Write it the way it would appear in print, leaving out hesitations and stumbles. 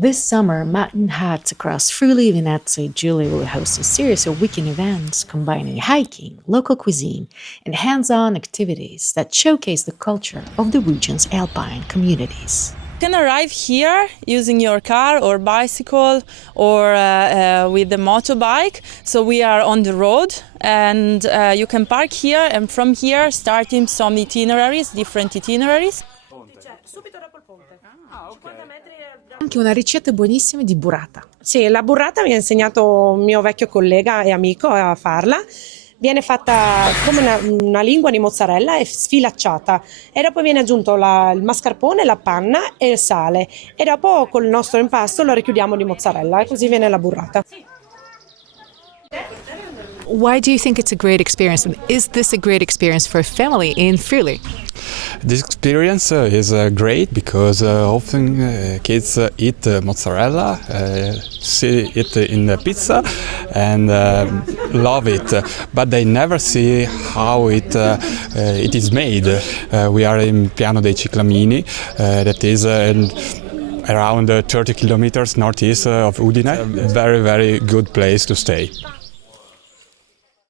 This summer, mountain huts across Friuli Venezia Giulia will host a series of weekend events combining hiking, local cuisine, and hands-on activities that showcase the culture of the region's Alpine communities. You can arrive here using your car or bicycle or with the motorbike. So we are on the road and you can park here, and from here starting some itineraries, different itineraries. Anche una ricetta buonissima di burrata. Sì, la burrata mi ha insegnato un mio vecchio collega e amico a farla. Viene fatta come una lingua di mozzarella e sfilacciata, e dopo viene aggiunto il mascarpone, la panna e il sale, e dopo col nostro impasto lo richiudiamo di mozzarella e così viene la burrata. Why do you think it's a great experience? And is this a great experience for a family in Friuli? This experience is great because often kids eat mozzarella, see it in the pizza and love it, but they never see how it is made. We are in Piano dei Ciclamini, that is around 30 kilometers northeast of Udine. Very, very good place to stay.